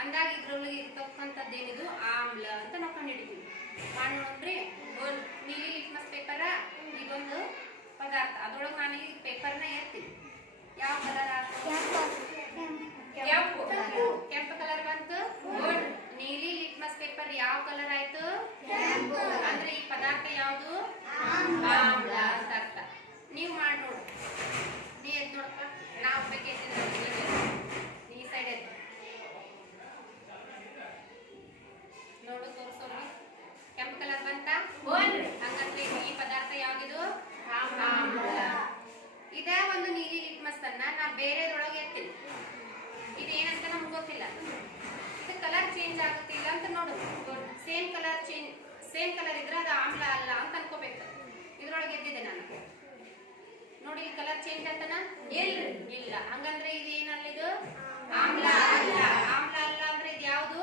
ಅಂದಾಗ ಇದ್ರೊಳಗೆ ಇರ್ತಕ್ಕಂಥದ್ದೇನಿದು ಆಮ್ಲ ಅಂತ ನಾವು ಕಂಡುಹಿಡಿತೀವಿ. ಮಾಡಿ ನೋಡ್ರಿ, ನೀಲಿ ಲಿಟ್ಮಸ್ ಪೇಪರ ಇದೊಂದು ಪದಾರ್ಥ, ಅದ್ರೊಳಗೆ ನಾನು ಈ ಪೇಪರ್ನ ಎತ್ತೀನಿ. ಯಾವ ಕಲರ್ ಕೆಂಪು ಕಲರ್ ಬಂತು. ನೀಲಿ ಲಿಟ್ಮಸ್ ಪೇಪರ್ ಯಾವ ಕಲರ್ ಆಯ್ತು? ಅಂದ್ರೆ ಈ ಪದಾರ್ಥ ಯಾವುದು? ಆಮ್ಲ ಅಂತ ಅರ್ಥ. ನೀವು ಮಾಡಿ ನೋಡು. ನೀ ಎದ್ ನೋಡಪ್ಪ, ನಾವು ಬೇಕಿದ್ರೆ ಈ ಸೈಡ್ ಎದ್ದು ನೋಡು, ತೋರಿಸೋರು. ಕೆಂಪು ಕಲರ್ ಬಂತ? ಹಂಗಂದ್ರೆ ಈ ಪದಾರ್ಥ ಯಾವ್ದಿದು? ಆಮ್ಲ. ಇದೇ ಒಂದು ನೀಲಿ ಲಿಟ್ಮಸ್ ಅನ್ನ ನಾ ಬೇರೆದ್ರೊಳಗೆ ಎತ್ತೀನಿ. ಇದೇನಂತ ನಮ್ಗೆ ಗೊತ್ತಿಲ್ಲ. ಇದು ಕಲರ್ ಚೇಂಜ್ ಆಗುತ್ತಿಲ್ಲ ಅಂತ ನೋಡು. ಸೇಮ್ ಕಲರ್ ಇದ್ರೆ ಅದು ಆಮ್ಲ ಅಲ್ಲ ಅಂತ ಅನ್ಕೋಬೇಕು. ಇದ್ರೊಳಗೆ ಎದ್ದಿದೆ ನಾನು ನೋಡಿ, ಇಲ್ಲಿ ಕಲರ್ ಚೇಂಜ್ ಆಯ್ತನ? ಇಲ್ಲ. ಹಂಗಂದ್ರೆ ಇದು ಏನಲ್ಲ, ಇದು ಆಮ್ಲ ಅಲ್ಲ. ಆಮ್ಲ ಅಲ್ಲ ಅಂದ್ರೆ ಇದು ಯಾವುದು?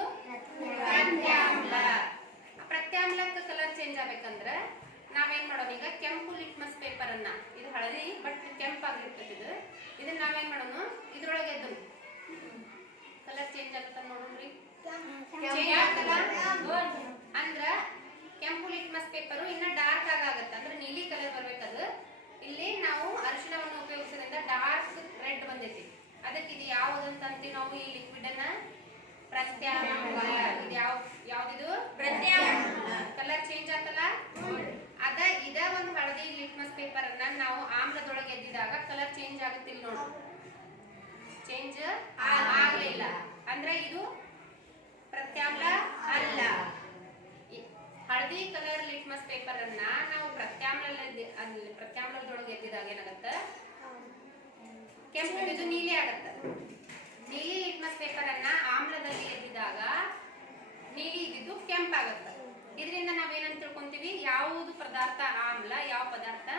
ಪ್ರತ್ಯಾಮ್ಲ. ಪ್ರತ್ಯಾಮ್ಲಕ್ಕೆ ಕಲರ್ ಚೇಂಜ್ ಆಗ್ಬೇಕಂದ್ರೆ ನಾವೇನ್ ಮಾಡೋಣ, ಈಗ ಕೆಂಪು ಲಿಟ್ಮಸ್ ಪೇಪರ್ ಅನ್ನ, ಇದು ಹಳದಿ ಬಟ್ ಕೆಂಪಾಗಿರ್ತದೆ ಇದು. ಇದನ್ನ ನಾವೇನ್ ಮಾಡೋಣ, ಇದ್ರೊಳಗೆ ಎದ್ದು ಕಲರ್ ಚೇಂಜ್ ಆಗುತ್ತ ನೋಡ್ರಿ. ಅಂದ್ರ ಕೆಂಪು ಲಿಟ್ಮಸ್ ಪೇಪರ್ ಇನ್ನ ಡಾರ್ಕ್ ಆಗತ್ತೆ, ಅಂದ್ರೆ ನೀಲಿ ಕಲರ್ ಬರ್ಬೇಕದು. ಇಲ್ಲಿ ನಾವು ಅರಿಶಿಣವನ್ನು ಉಪಯೋಗಿಸೋದ್ರಿಂದ ಡಾರ್ಕ್ ರೆಡ್ ಬಂದೈತಿ. ಅದಕ್ಕೆ ಇದು ಯಾವುದಂತ ಅಂತೀವಿ ನಾವು ಈ ಲಿಕ್ವಿಡ್ ಅನ್ನ? ಪ್ರತ್ಯಾಮ್ಲ. ಇದು ಯಾವ್ದಿದು? ಪ್ರತ್ಯಾಮ್ಲ. ಕಲರ್ ಚೇಂಜ್ ಆತಲ್ಲ ಅದ. ಇದ ಒಂದು ಹಳದಿ ಲಿಟ್ಮಸ್ ಪೇಪರ್ ಅನ್ನ ನಾವು ಆಮ್ಲದೊಳಗೆ ಎದ್ದಿದಾಗ ಕಲರ್ ಚೇಂಜ್ ಆಗುತ್ತಿಲ್ಲ ನೋಡು. ಚೇಂಜ್ ಆಗ್ಲಿಲ್ಲ ಅಂದ್ರೆ ಇದು ಪ್ರತ್ಯಾಮ್ಲ ಅಲ್ಲ. ಹಳದಿ ಕಲರ್ ಲಿಟ್ಮಸ್ ಪೇಪರ್ ಅನ್ನ ನಾವು ಪ್ರತ್ಯಾಮ್ಲದೊಳಗೆ ಎದ್ದಿದಾಗ ಏನಾಗತ್ತ? ಕೆಂಪು ಇದು ನೀಲಿ ಆಗತ್ತ. ನೀಲಿ ಲಿಟ್ಮಸ್ ಪೇಪರ್ ಅನ್ನ ಆಮ್ಲದಲ್ಲಿ ಎದ್ದಿದಾಗ ನೀಲಿ ಇದ್ದಿದ್ದು ಕೆಂಪಾಗತ್ತ. ಇದರಿಂದ ನಾವೇನಂತ ತಿಳ್ಕೊಂತೀವಿ? ಯಾವುದು ಪದಾರ್ಥ ಆಮ್ಲ, ಯಾವ ಪದಾರ್ಥ